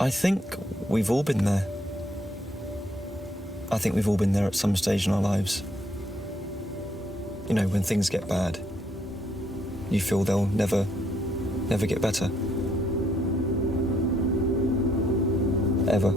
I think we've all been there. I think we've all been there at some stage in our lives. You know, when things get bad, you feel they'll never get better. Ever.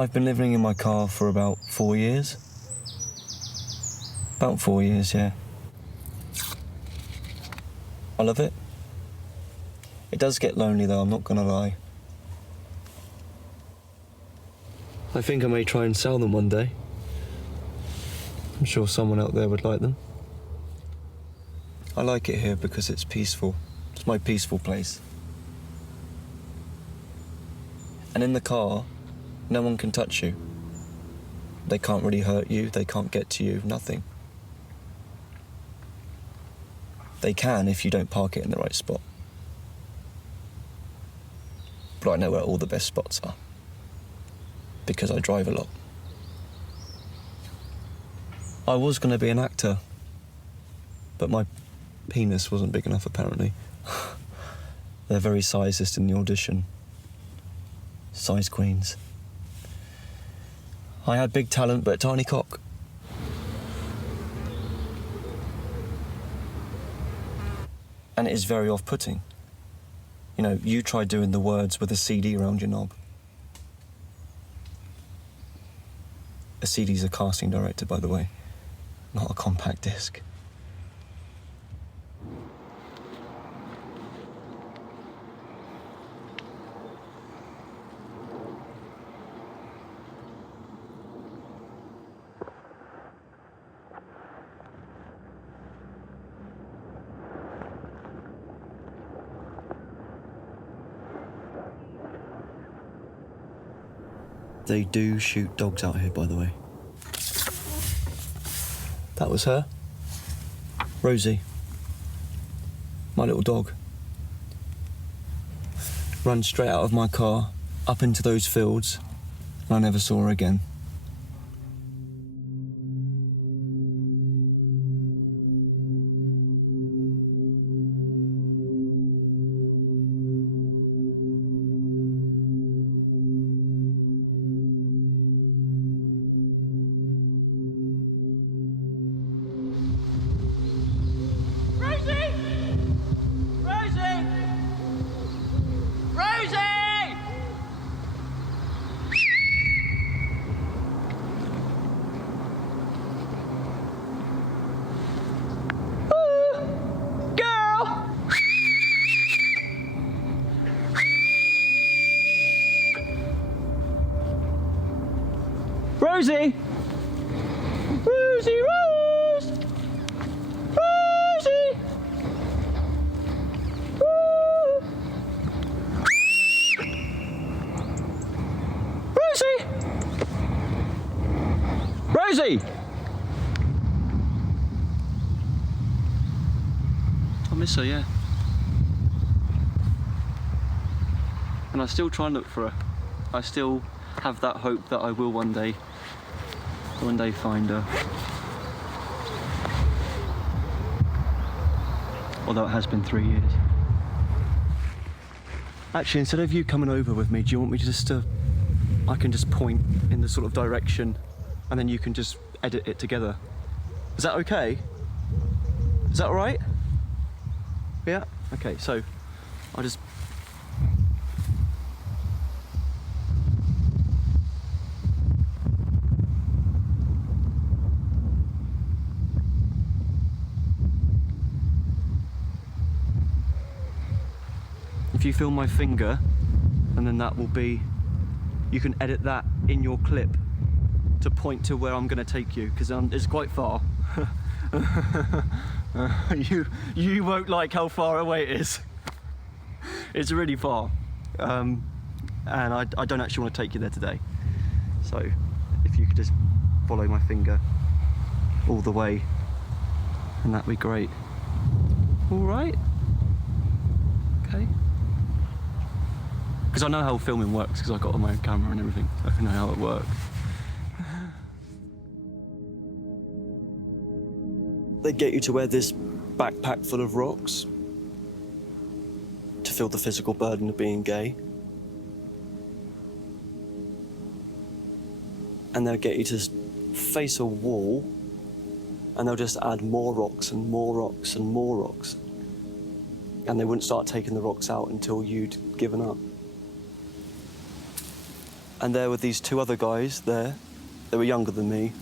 I've been living in my car for about 4 years. About 4 years, yeah. I love it. It does get lonely though, I'm not gonna lie. I think I may try and sell them one day. I'm sure someone out there would like them. I like it here because it's peaceful. It's my peaceful place. And in the car, no one can touch you. They can't really hurt you, they can't get to you, nothing. They can if you don't park it in the right spot. But I know where all the best spots are, because I drive a lot. I was going to be an actor, but my penis wasn't big enough apparently. They're very sizist in the audition. Size queens. I had big talent, but a tiny cock. And it is very off-putting. You know, you try doing the words with a CD around your knob. A CD's a casting director, by the way, not a compact disc. They do shoot dogs out here, by the way. That was her. Rosie. My little dog. Ran straight out of my car, up into those fields, and I never saw her again. Rosie! Rosie, Rose! Rosie! Rosie! Rosie! I miss her, yeah. And I still try and look for her. I still have that hope that I will one day find her. Although it has been 3 years. Actually, instead of you coming over with me, do you want me to just I can just point in the sort of direction and then you can just edit it together. Is that okay? Is that all right? Yeah? Okay, so I'll just... If you film my finger, and then that will be, you can edit that in your clip to point to where I'm going to take you, because it's quite far. You won't like how far away it is. It's really far, and I don't actually want to take you there today. So if you could just follow my finger all the way, and that'd be great. All right. Okay. Because I know how filming works, because I've got on my own camera and everything, so I know how it works. They get you to wear this backpack full of rocks to feel the physical burden of being gay. And they'll get you to face a wall, and they'll just add more rocks and more rocks and more rocks. And they wouldn't start taking the rocks out until you'd given up. And there were these two other guys there. They were younger than me,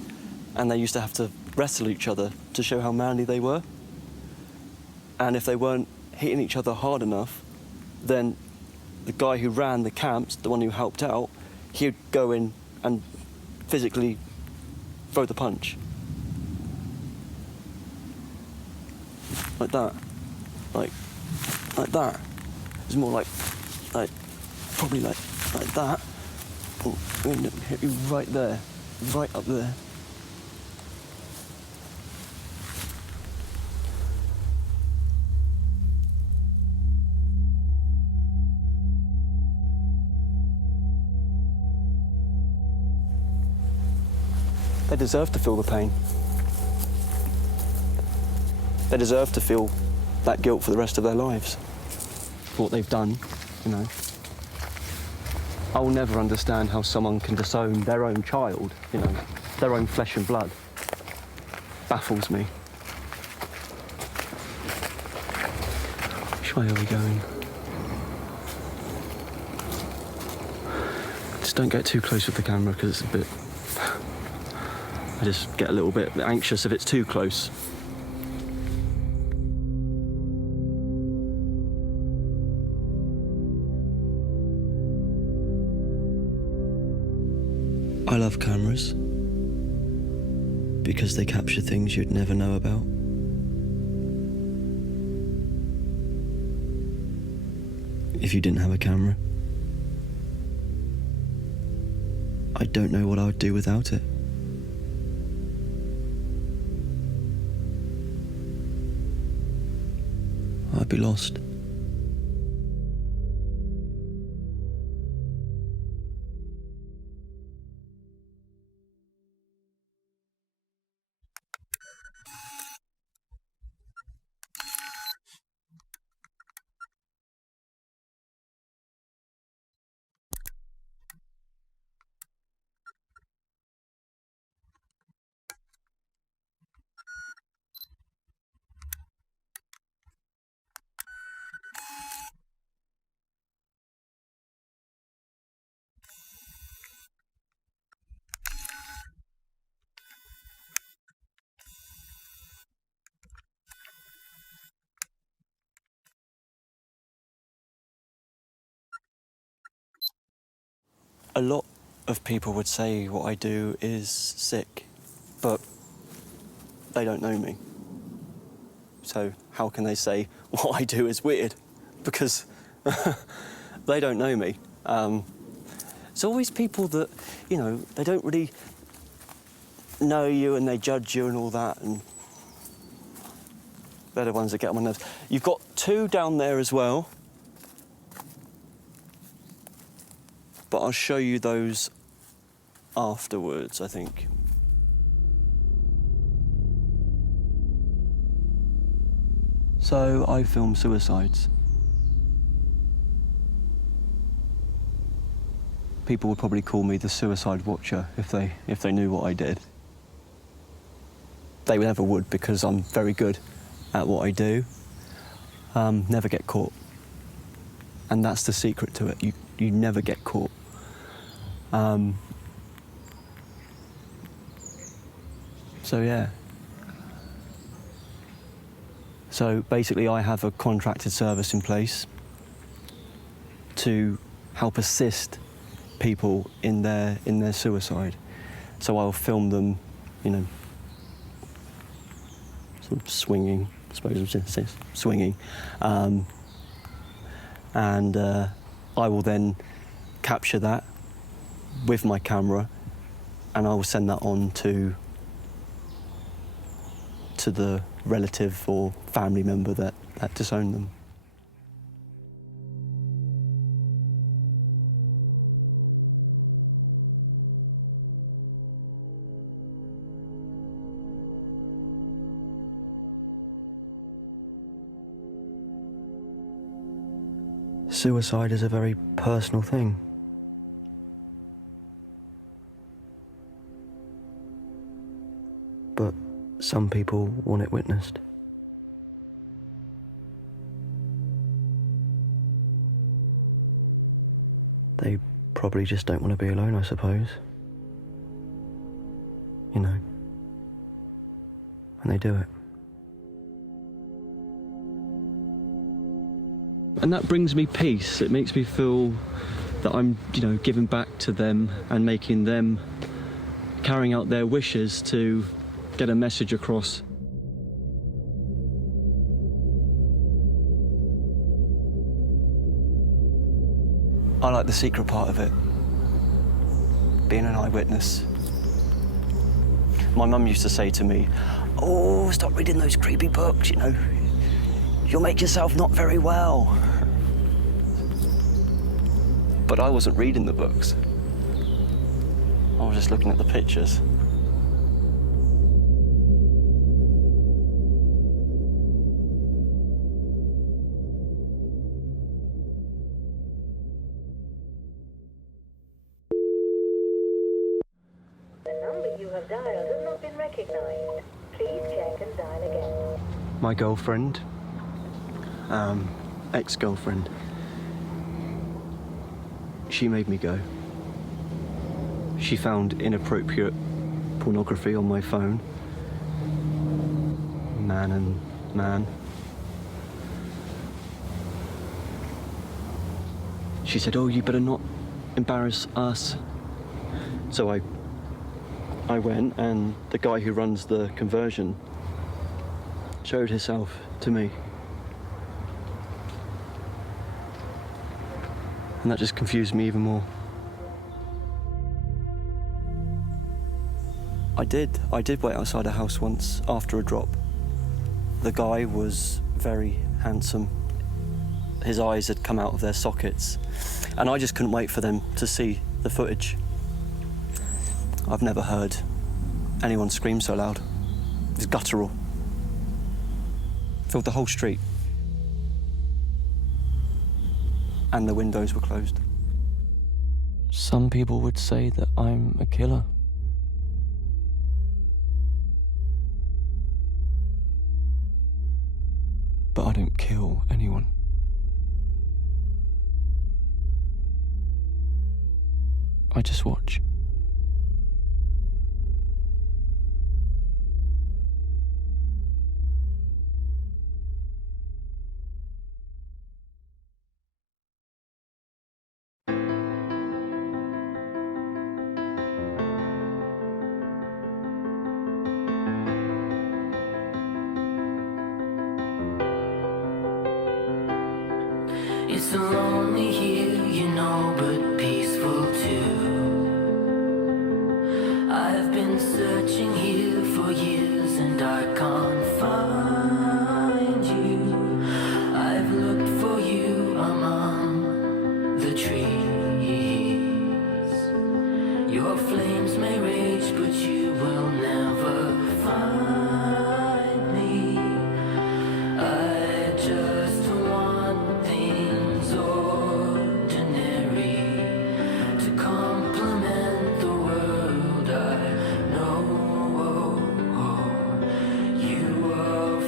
and they used to have to wrestle each other to show how manly they were. And if they weren't hitting each other hard enough, then the guy who ran the camps, the one who helped out, he'd go in and physically throw the punch. Like that. Like that. It's more like probably like that. Oh, I'm gonna hit you right there, right up there. They deserve to feel the pain. They deserve to feel that guilt for the rest of their lives. For what they've done, you know. I will never understand how someone can disown their own child, you know, their own flesh and blood. Baffles me. Which way are we going? Just don't get too close with the camera because it's a bit... I just get a little bit anxious if it's too close. I love cameras because they capture things you'd never know about. If you didn't have a camera, I don't know what I would do without it. I'd be lost. A lot of people would say what I do is sick, but they don't know me. So how can they say what I do is weird? Because they don't know me. It's always people that, you know, they don't really know you and they judge you and all that, and they're the ones that get on my nerves. You've got two down there as well. But I'll show you those afterwards, I think. So I film suicides. People would probably call me the suicide watcher if they knew what I did. They never would, because I'm very good at what I do. Never get caught. And that's the secret to it. You never get caught. So yeah. So basically I have a contracted service in place to help assist people in their suicide. So I'll film them, you know, sort of swinging, I suppose it's swinging. And I will then capture that with my camera, and I will send that on to the relative or family member that that disowned them. Suicide is a very personal thing. But some people want it witnessed. They probably just don't want to be alone, I suppose. You know. And they do it. And that brings me peace. It makes me feel that I'm, giving back to them and making them, carrying out their wishes to get a message across. I like the secret part of it, being an eyewitness. My mum used to say to me, "Oh, stop reading those creepy books, you'll make yourself not very well." But I wasn't reading the books. I was just looking at the pictures. The number you have dialed has not been recognized. Please check and dial again. My girlfriend, ex-girlfriend, she made me go. She found inappropriate pornography on my phone. Man and man. She said, "Oh, you better not embarrass us." So I went, and the guy who runs the conversion showed himself to me. And that just confused me even more. I did wait outside a house once after a drop. The guy was very handsome. His eyes had come out of their sockets, and I just couldn't wait for them to see the footage. I've never heard anyone scream so loud. It was guttural. Filled the whole street. And the windows were closed. Some people would say that I'm a killer. But I don't kill anyone. I just watch. It's lonely here, but peaceful too. I've been searching here for years and I can't find you. I've looked for you among the trees. Your flames may rage, but you will never find me. I just want things ordinary to complement the world I know. You are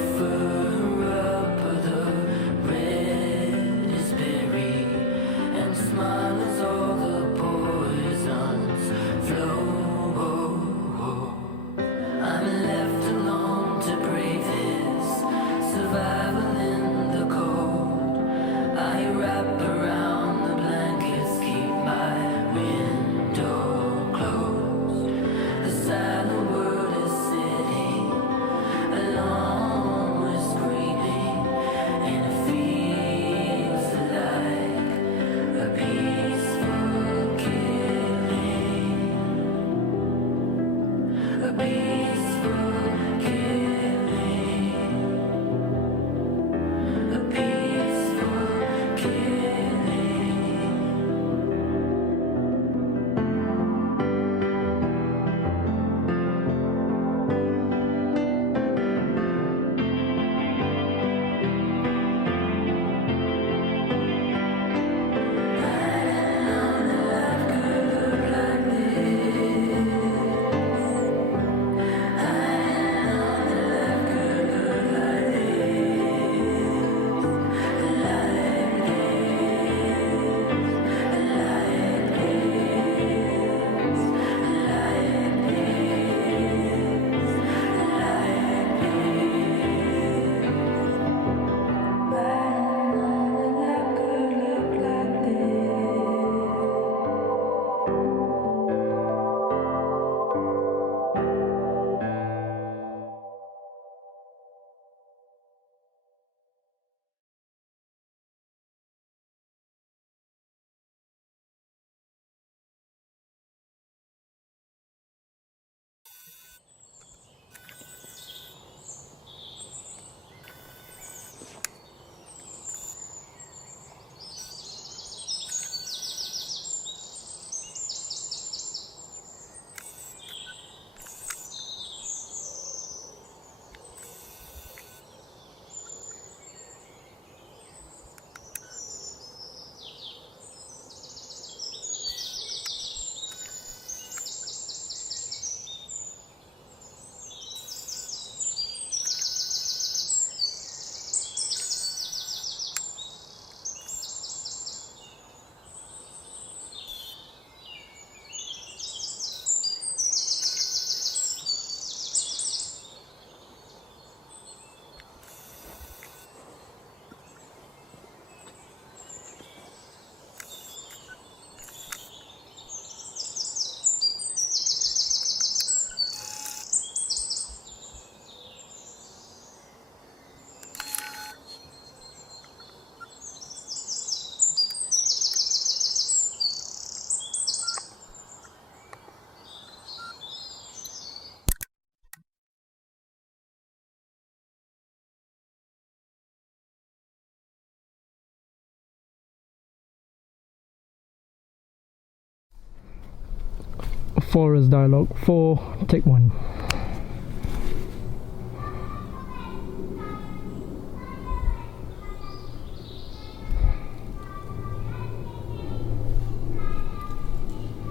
4 is dialogue. 4, take 1.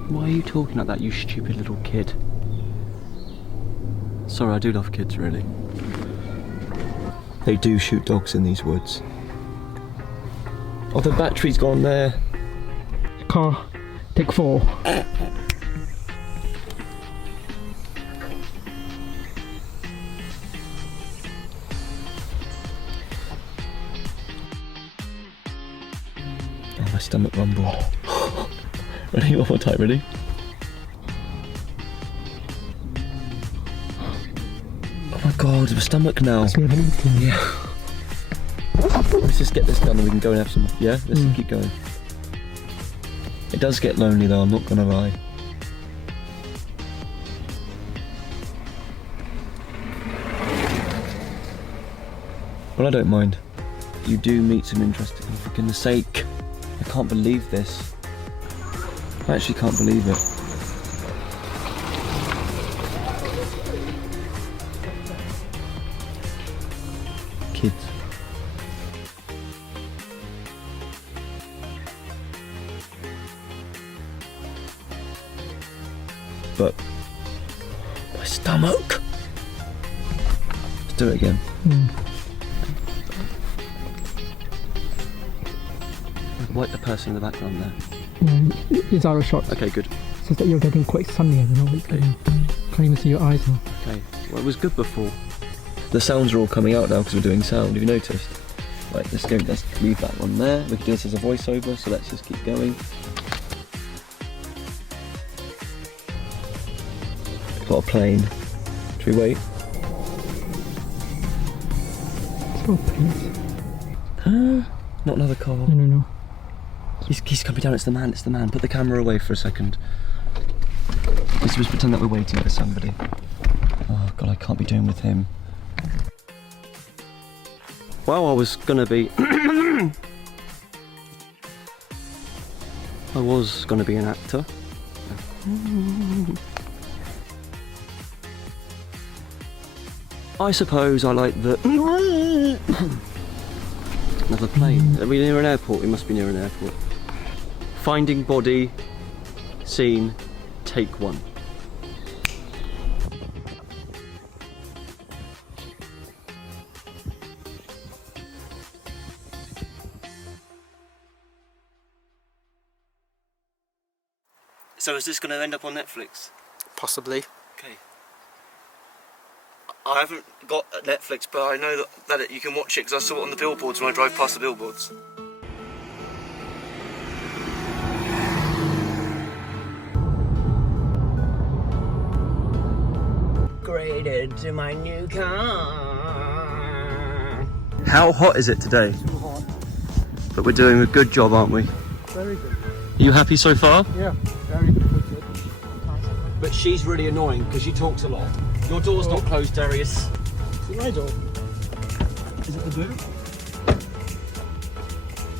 Why are you talking like that, you stupid little kid? Sorry, I do love kids, really. They do shoot dogs in these woods. Oh, the battery's gone there. Car, take 4. Oh, my stomach rumbled. Ready? One more time, ready? Oh my god, my stomach now. We haven't eaten. Yeah. Let's just get this done and we can go and have some. Yeah? Let's keep going. It does get lonely though, I'm not gonna lie. Well, I don't mind. You do meet some interesting, for goodness sake. I can't believe this. I actually can't believe it. Kids. But my stomach. Let's do it again. Wipe the person in the background there. It's out of shot. Okay, good. It's just that you're getting quite sunny, I don't know. Can't even see your eyes now. Okay. Well, it was good before. The sounds are all coming out now because we're doing sound. Have you noticed? Right, let's leave that one there. We can do this as a voiceover, so let's just keep going. Got a plane. Should we wait? Stop, please. Not another car. No. He's coming down. It's the man. It's the man. Put the camera away for a second. Let's just pretend that we're waiting for somebody. Oh god, I can't be doing with him. Well, I was gonna be an actor. I suppose I like the another plane. Are we near an airport? We must be near an airport. Finding body, scene, take 1. So is this going to end up on Netflix? Possibly. Okay. I haven't got Netflix, but I know that you can watch it because I saw it on the billboards when I drive past the billboards. Upgraded to my new car. How hot is it today? Too hot. But we're doing a good job, aren't we? Very good. Are you happy so far? Yeah, very good. But she's really annoying because she talks a lot. Your door's not closed, Darius. It's my door. Is it the blue?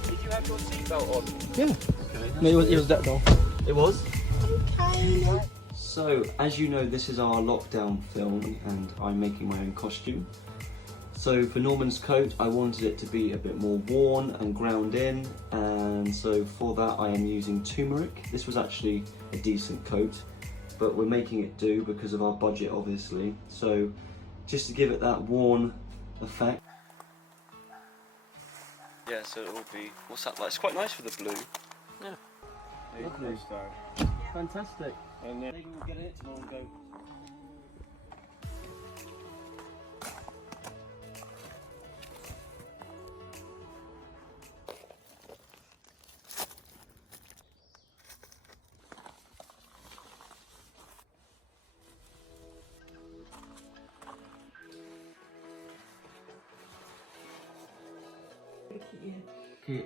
Did you have your seatbelt on? Yeah. Okay. No, it was that door. It was? Okay. So, as you know, this is our lockdown film and I'm making my own costume. So for Norman's coat, I wanted it to be a bit more worn and ground in, and so for that I am using turmeric. This was actually a decent coat, but we're making it do because of our budget, obviously. So just to give it that worn effect. Yeah, so it will be, what's that like? It's quite nice for the blue. Yeah. Lovely. Fantastic. And then maybe we'll get it tomorrow and go. Okay.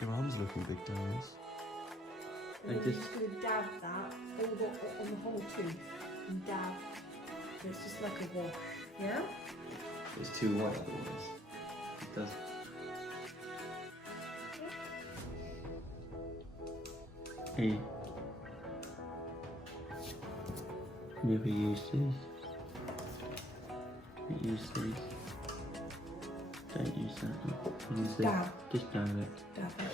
Your arm's looking big, Darius. And we're just- just going to dab that on the whole tooth and dab. So it's just like a wash, yeah? It's too white otherwise. It does. Hey. Never use these. Don't use these. Don't use that one. Use this. Dab. Just dab it. Dab it.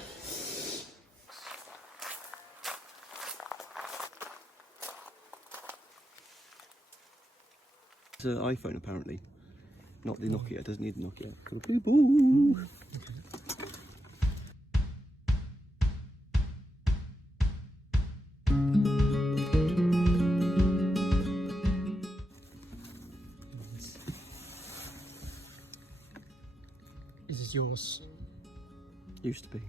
It's an iPhone apparently, not the Nokia. It doesn't need the Nokia. Boo-boo. This is yours. Used to be.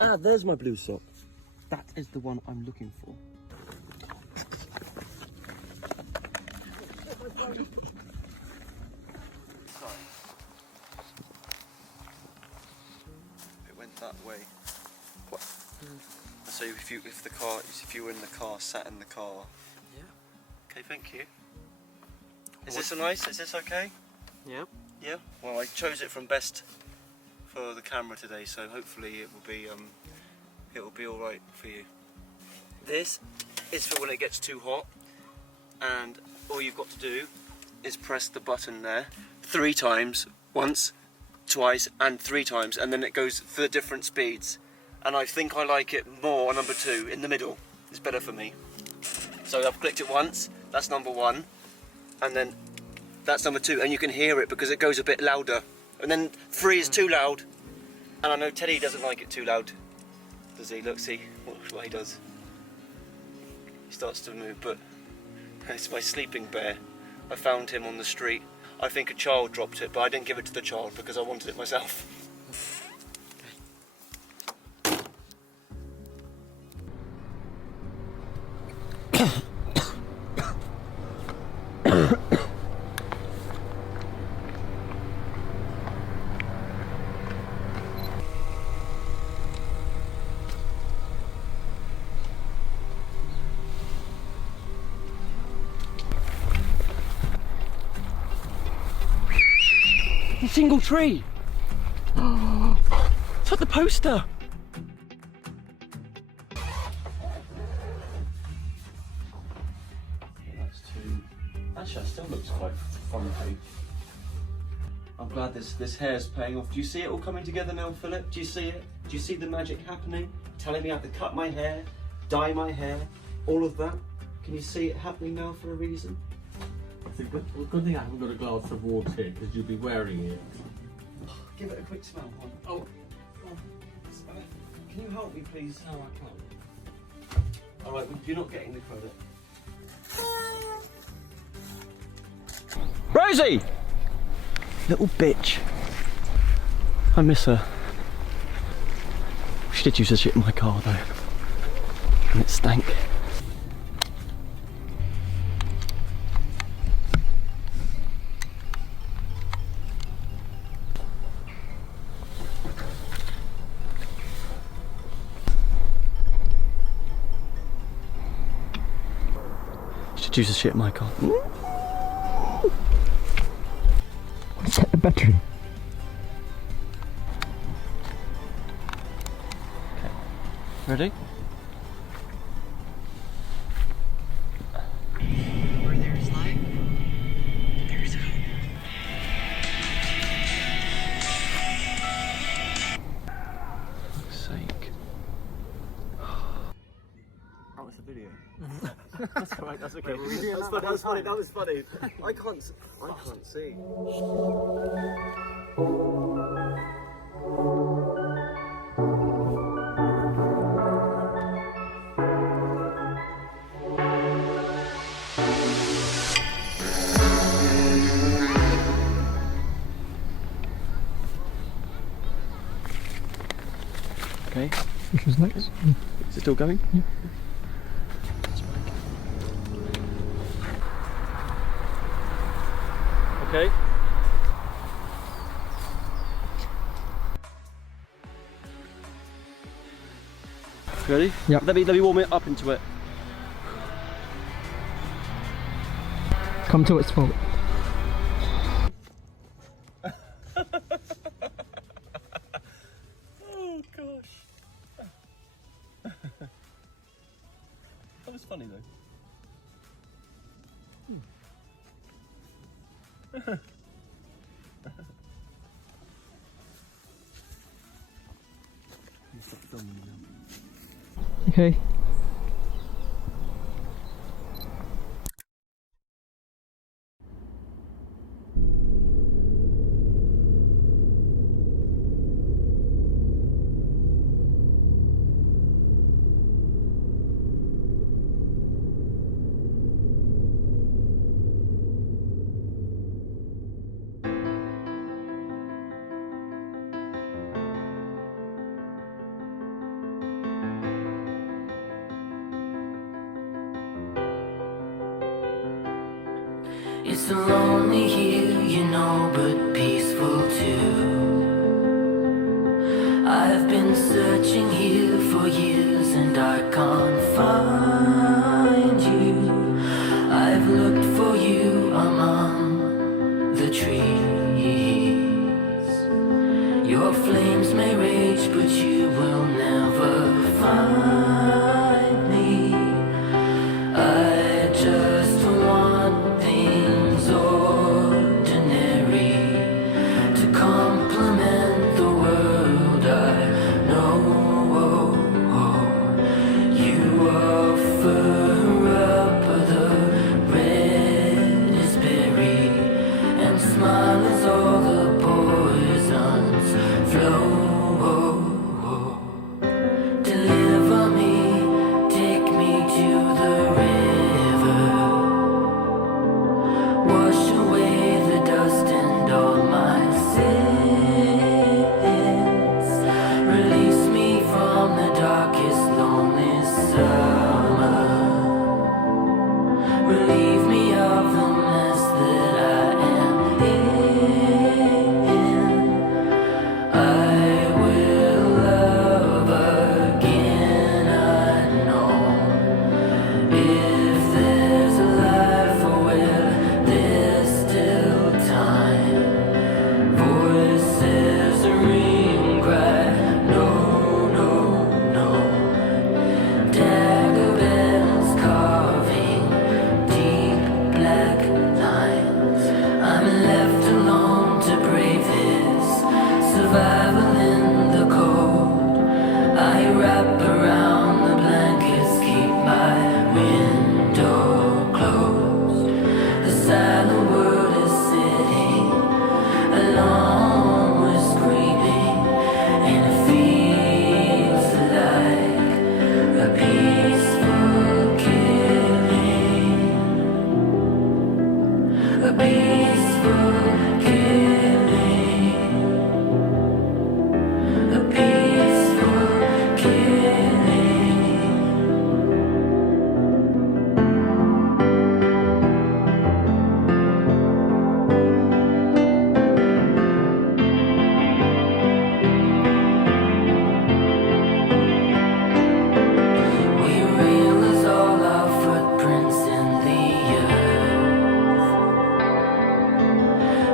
Ah, there's my blue sock. That is the one I'm looking for. It went that way. What? So if you were in the car, sat in the car. Yeah. Okay, thank you. Is this nice? Is this okay? Yeah. Yeah. Well, I chose it from best for the camera today, so hopefully it will be all right for you. This is for when it gets too hot, and all you've got to do is press the button there 3 times, once, twice, and 3 times, and then it goes for the different speeds. And I think I like it more on number 2 in the middle. It's better for me. So I've clicked it once. That's number 1. And then that's number 2, and you can hear it because it goes a bit louder. And then 3 is too loud, and I know Teddy doesn't like it too loud. Does he? Look, see what he does. He starts to move, but it's my sleeping bear. I found him on the street. I think a child dropped it, but I didn't give it to the child because I wanted it myself. A single tree! It's like the poster! That's 2. Actually, that still looks quite funky. I'm glad this hair's paying off. Do you see it all coming together now, Philip? Do you see it? Do you see the magic happening? Telling me I have to cut my hair, dye my hair, all of that? Can you see it happening now for a reason? It's a good thing I haven't got a glass of water here because you'll be wearing it. Give it a quick smell. Oh, can you help me, please? No, I can't. All right, you're not getting the credit. Rosie! Little bitch. I miss her. She did use the shit in my car though, and it stank. She did use the shit in my car. Set the battery. Ready? Where there's life, there's hope. For fuck's sake. Oh, it's a video. That's alright, that's okay. That's funny, that was funny. I can't see. Okay. Which was next? Is it still going? Yeah. Okay. Ready? Yep. Let me warm it up into it. Come to its fault. Oh gosh. That was funny though. Okay. It's lonely here, you know, but peaceful too. I've been searching here for years and I can't find you. I've looked for you among the trees. Your flames may rage, but you will never find me. I just want things ordinary to complement the world I know. You offer up the reddest berry and smile as all the poisons flow. Deliver me, take me to the river. Wash away the dust and all my sins. Release me from the darkest, loneliest summer. Relieve me of the mess that I am in. I will love again, I know. If there's a life, or will there's still time? Voices ring, cry, no, no, no. Dagger bells carving deep black lines. I'm left alone to brave this survival in the cold. I wrap around the blankets, keep my window closed. The silent world is sitting alone with screaming, and it feels like a peaceful killing. A peaceful killing. A peaceful killing. We realize all our footprints in the earth.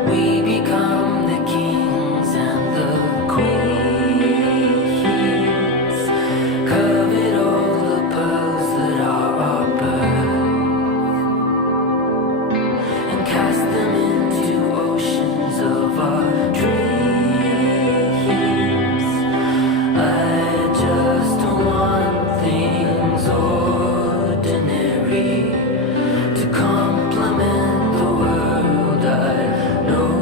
We become the kings and the queens. Covet all the pearls that are our birth, and cast them into oceans of our dreams. I just want things ordinary to complement the world I know.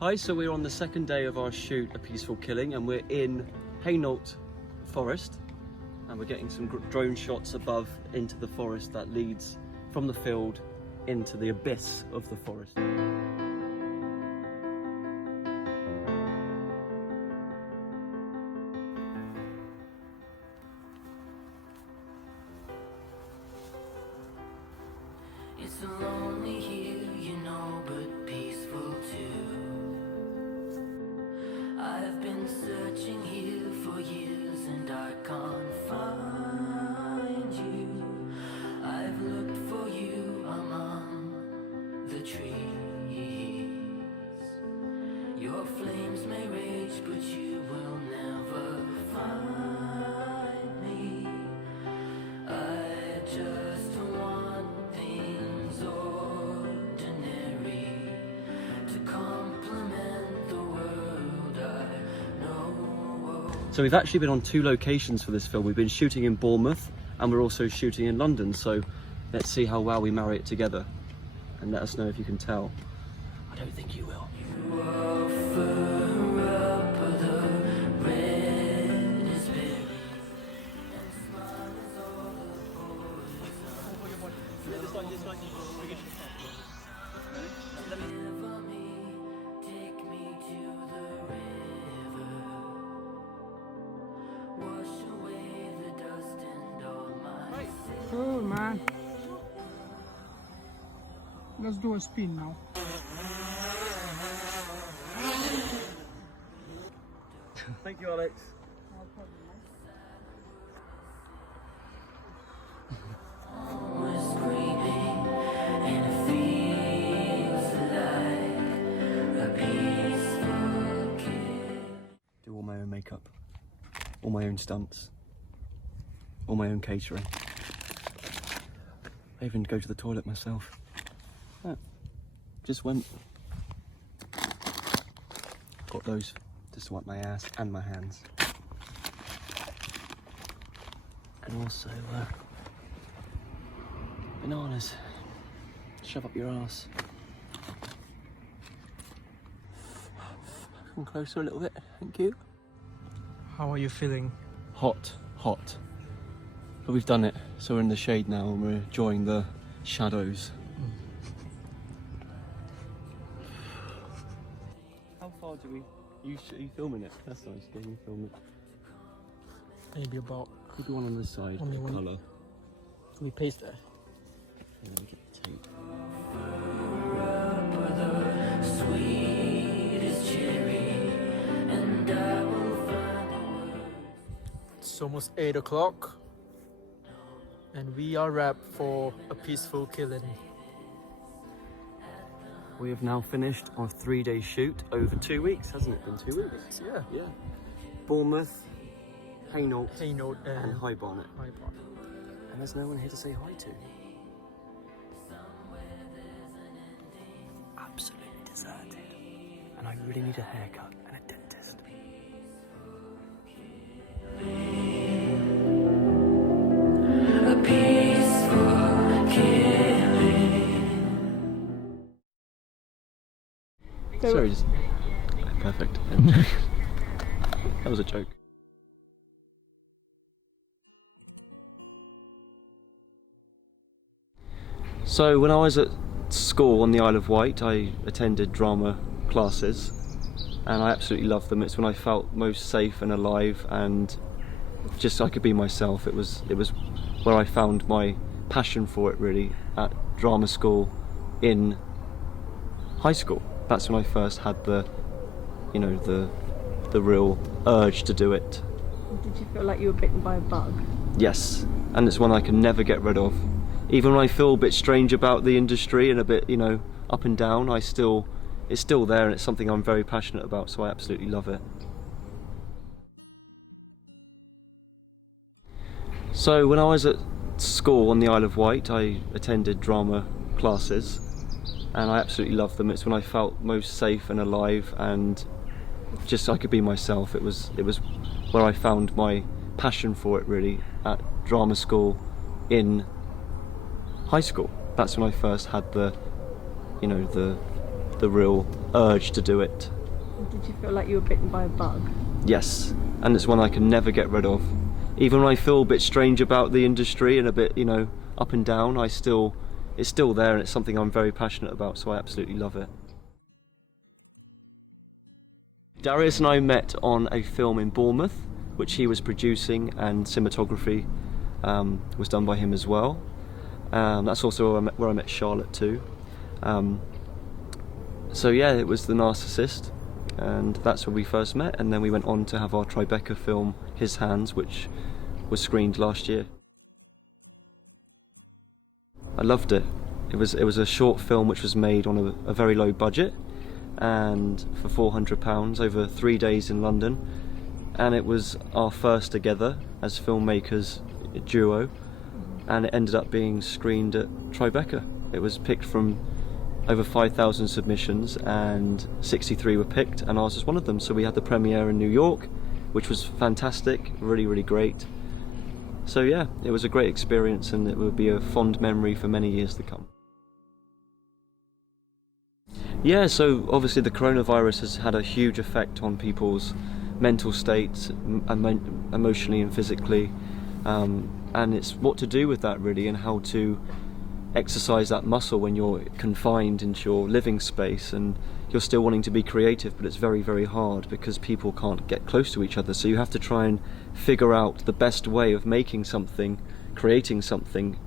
Hi, so we're on the second day of our shoot, A Peaceful Killing, and we're in Hainault Forest, and we're getting some drone shots above into the forest that leads from the field into the abyss of the forest. It's lonely here, you know, but peaceful too. I've been searching here for years and I can't find you. I've looked for you among the trees. Your flames may rage, but you will never find me. I just want things ordinary to complement the world I know. So we've actually been on 2 locations for this film. We've been shooting in Bournemouth and we're also shooting in London. So let's see how well we marry it together and let us know if you can tell. I don't think you will. You offer up the reddest berry and smile is all the Deliver me, take me to the river, wash away the dust and all my sins. Oh man. Let's do a spin now. Thank you, Alex. Was screaming and it feels like a peaceful kill. Do all my own makeup, all my own stunts, all my own catering. I even go to the toilet myself. Yeah, just went. Got those just to wipe my ass and my hands. And also bananas. Shove up your ass. Come closer a little bit, thank you. How are you feeling? Hot, hot. But we've done it, so we're in the shade now and we're enjoying the shadows. How far do we... Are you filming it? That's nice, can you film it? Maybe about. Could be one on this side, Only one. colour. Can we paste that? And then we get the tape. Sweetest cherry, and I will find the words. It's almost 8 o'clock. And we are wrapped for A Peaceful Killing. We have now finished our 3-day shoot over 2 weeks, hasn't it been 2 weeks? Yeah. Yeah. Bournemouth, Hainault, Hainault and and High Barnet. High Barnet. And there's no one here to say hi to. Absolutely deserted. And I really need a haircut and a dentist. A peaceful killing. Sorry, just... Perfect. That was a joke. So when I was at school on the Isle of Wight, I attended drama classes and I absolutely loved them. It's when I felt most safe and alive and just I could be myself. It was where I found my passion for it really, at drama school in high school. That's when I first had the, you know, the real urge to do it. Did you feel like you were bitten by a bug? Yes, and it's one I can never get rid of. Even when I feel a bit strange about the industry and a bit, you know, up and down, it's still there and it's something I'm very passionate about, so I absolutely love it. So when I was at school on the Isle of Wight, I attended drama classes and I absolutely loved them. It's when I felt most safe and alive and just I could be myself. It was where I found my passion for it really, at drama school in high school. That's when I first had the, you know, the real urge to do it. Did you feel like you were bitten by a bug? Yes, and it's one I can never get rid of. Even when I feel a bit strange about the industry and a bit, you know, up and down, it's still there, and it's something I'm very passionate about, so I absolutely love it. Darius and I met on a film in Bournemouth, which he was producing, and cinematography was done by him as well. That's also where I met Charlotte too. So yeah, it was The Narcissist, and that's where we first met, and then we went on to have our Tribeca film, His Hands, which was screened last year. I loved it. It was a short film which was made on a very low budget, and for £400 over 3 days in London, and it was our first together as filmmakers duo, and it ended up being screened at Tribeca. It was picked from over 5,000 submissions, and 63 were picked, and ours was one of them. So we had the premiere in New York, which was fantastic, really, really great. So yeah, it was a great experience, and it will be a fond memory for many years to come. Yeah, so obviously the coronavirus has had a huge effect on people's mental states, emotionally and physically, and it's what to do with that really, and how to exercise that muscle when you're confined into your living space and you're still wanting to be creative, but it's very, very hard because people can't get close to each other. So you have to try and figure out the best way of making something, creating something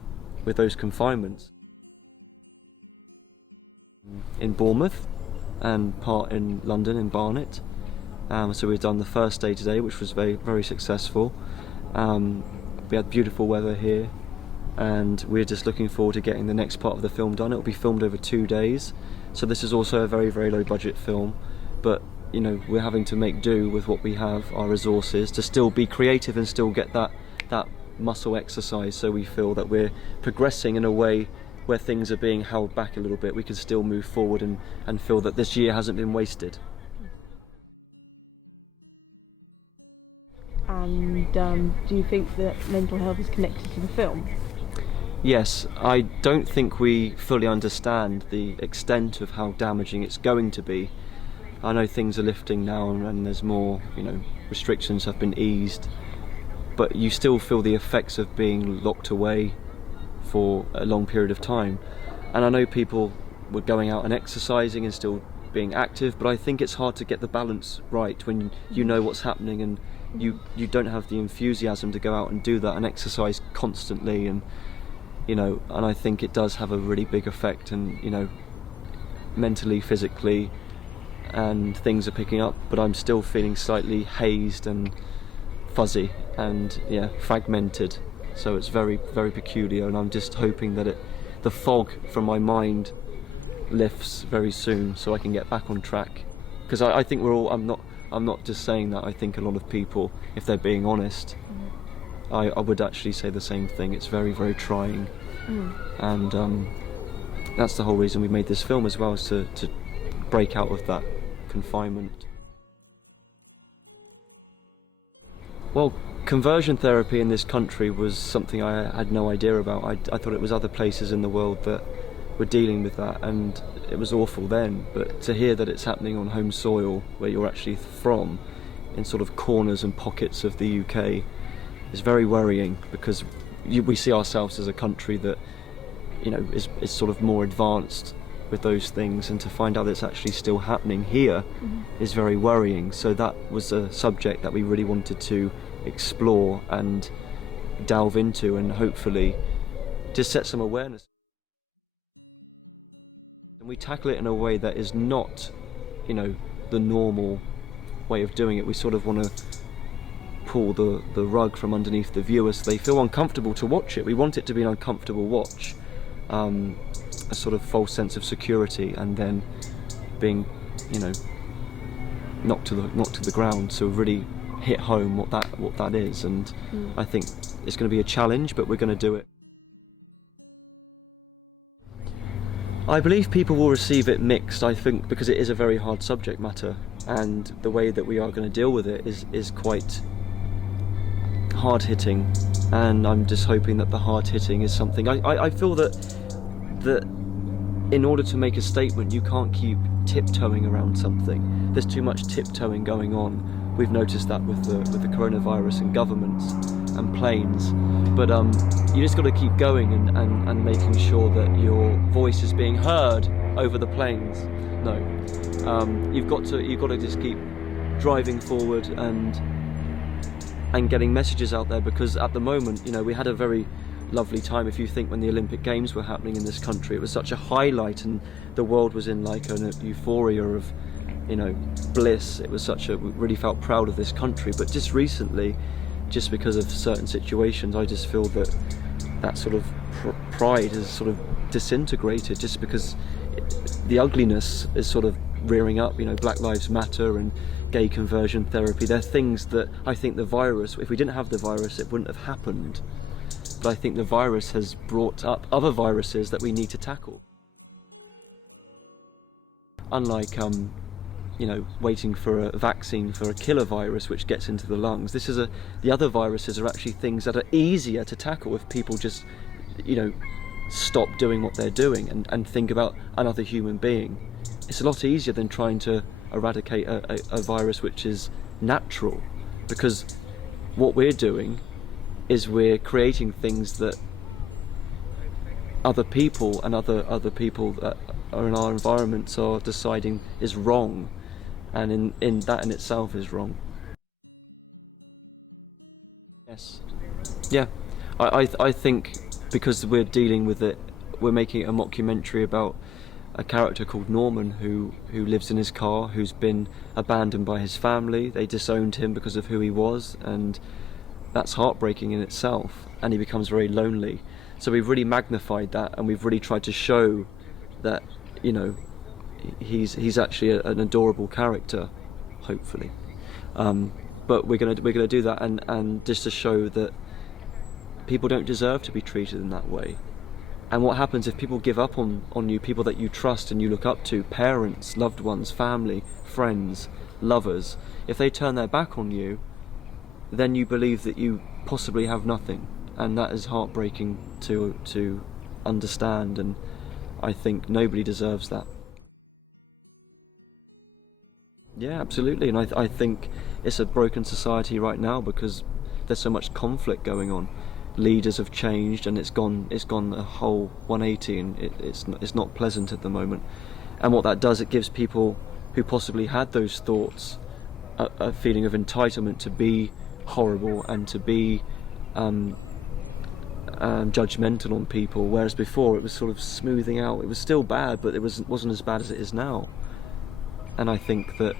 with those confinements. In Bournemouth and part in London in Barnet. So we've done the first day today, which was very, very successful. We had beautiful weather here, and we're just looking forward to getting the next part of the film done. It will be filmed over 2 days, so this is also a very, very low budget film, but you know, we're having to make do with what we have, our resources, to still be creative and still get that muscle exercise, so we feel that we're progressing in a way where things are being held back a little bit. We can still move forward and feel that this year hasn't been wasted. And do you think that mental health is connected to the film? Yes, I don't think we fully understand the extent of how damaging it's going to be. I know things are lifting now and there's more, you know, restrictions have been eased, but you still feel the effects of being locked away for a long period of time. And I know people were going out and exercising and still being active, but I think it's hard to get the balance right when you know what's happening and you don't have the enthusiasm to go out and do that and exercise constantly, and you know, and I think it does have a really big effect, and you know, mentally, physically, and things are picking up, but I'm still feeling slightly hazed and fuzzy and yeah, fragmented. So it's very, very peculiar, and I'm just hoping that the fog from my mind lifts very soon so I can get back on track. Because I think we're all, I'm not just saying that, I think a lot of people, if they're being honest, I would actually say the same thing. It's very, very trying. And that's the whole reason we made this film as well, is to break out of that confinement. Well, conversion therapy in this country was something I had no idea about. I thought it was other places in the world that were dealing with that, and it was awful then, but to hear that it's happening on home soil where you're actually from, in sort of corners and pockets of the UK, is very worrying, because we see ourselves as a country that, you know, is sort of more advanced with those things, and to find out that it's actually still happening here is very worrying. So that was a subject that we really wanted to explore and delve into, and hopefully just set some awareness. And we tackle it in a way that is not, you know, the normal way of doing it. We sort of want to pull the rug from underneath the viewers so they feel uncomfortable to watch it. We want it to be an uncomfortable watch, a sort of false sense of security, and then being, you know, knocked to the ground. So really hit home what that is, and I think it's going to be a challenge, but we're going to do it. I believe people will receive it mixed, I think, because it is a very hard subject matter, and the way that we are going to deal with it is quite hard-hitting, and I'm just hoping that the hard-hitting is something. I feel that in order to make a statement, you can't keep tiptoeing around something. There's too much tiptoeing going on. We've noticed that with the coronavirus and governments and planes. But you just got to keep going and making sure that your voice is being heard over the planes. No, you've got to just keep driving forward and getting messages out there, because at the moment, you know, we had a very lovely time. If you think when the Olympic Games were happening in this country, it was such a highlight and the world was in like an euphoria of, you know, bliss. It was we really felt proud of this country. But just recently, just because of certain situations, I just feel that that sort of pride has sort of disintegrated, just because the ugliness is sort of rearing up. You know, Black Lives Matter and gay conversion therapy, they're things that I think the virus, if we didn't have the virus, it wouldn't have happened. But I think the virus has brought up other viruses that we need to tackle. Unlike, you know, waiting for a vaccine for a killer virus which gets into the lungs, the other viruses are actually things that are easier to tackle if people just, you know, stop doing what they're doing and think about another human being. It's a lot easier than trying to eradicate a virus which is natural, because what we're doing is we're creating things that other people and other people that are in our environments are deciding is wrong, and in that in itself is wrong. Yes. Yeah. I think because we're dealing with it, we're making a mockumentary about a character called Norman who lives in his car, who's been abandoned by his family. They disowned him because of who he was, and that's heartbreaking in itself, and he becomes very lonely. So we've really magnified that, and we've really tried to show that, you know, he's actually an adorable character, hopefully. But we're gonna do that, and just to show that people don't deserve to be treated in that way. And what happens if people give up on you, people that you trust and you look up to, parents, loved ones, family, friends, lovers, if they turn their back on you, then you believe that you possibly have nothing, and that is heartbreaking to understand, and I think nobody deserves that. Yeah, absolutely, and I think it's a broken society right now because there's so much conflict going on. Leaders have changed, and it's gone a whole 180, and it's not pleasant at the moment. And what that does, it gives people who possibly had those thoughts a feeling of entitlement to be horrible and to be judgmental on people, whereas before it was sort of smoothing out. It was still bad, but it wasn't as bad as it is now. And I think that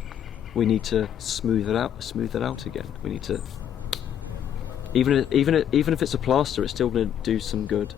we need to smooth it out again. We need to, even if it's a plaster, it's still going to do some good.